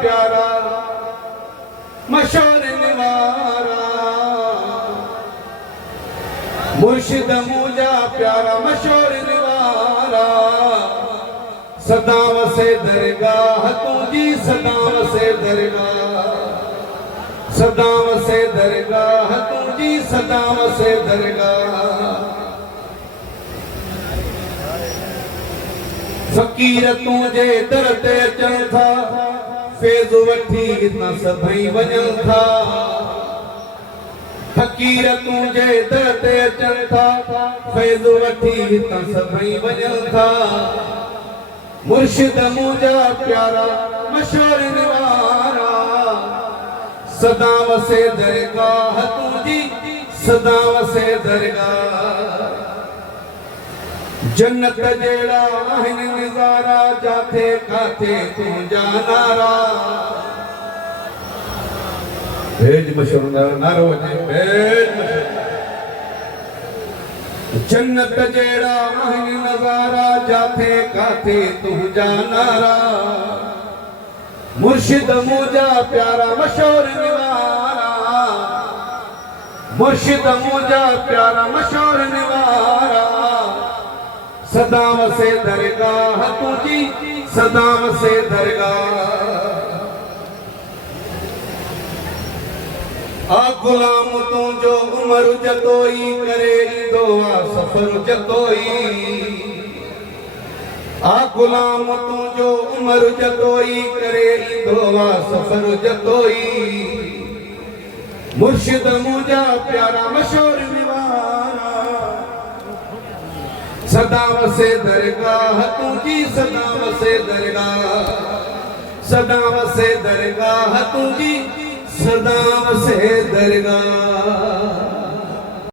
प्यारा मशोर निवारा, मुर्शिद मुझा प्यारा मशोर निवारा, सदा वसे दरगाह तुझी सदा वसे दरगाह, सदा वसे दरगाह तुझी सदा वसे दरगाह। फकीर तुझे दर ते अचनि था, फैज़ वठी न सभई वञनि था। फकीर तुझे दर ते अचनि था, फैज़ वठी न सभई वञनि था। मुर्शिद मुझा प्यारा मशोर निवारा, सदा वसे दरगाह तुझी सदा वसे दरगाह। जन्नत जेड़ा आहिन नज़ारा, जाते काते तुझा नारा। भेज मशहूर नारो भेज जन्नत जेड़ा आहिन नज़ारा, जाते काते तुझा नारा। मुर्शिद मुझा प्यारा मशहूर निवारा, मुर्शिद मुझा प्यारा मशहूर निवारा, सदा वसे दरगाह तुझी सदा वसे दरगाह। आ गुलाम तुझो उमर जतोई करे दुआ सफर जतोई। आ गुलाम तुझो उमर जतोई करे दुआ सफर जतोई। मुर्शिद मुझा प्यारा मशहूर निवारा, सदा वसे दरगाह तुझी सदा वसे दरगाह, सदा वसे दरगाह तुझी सदा वसे दरगाह।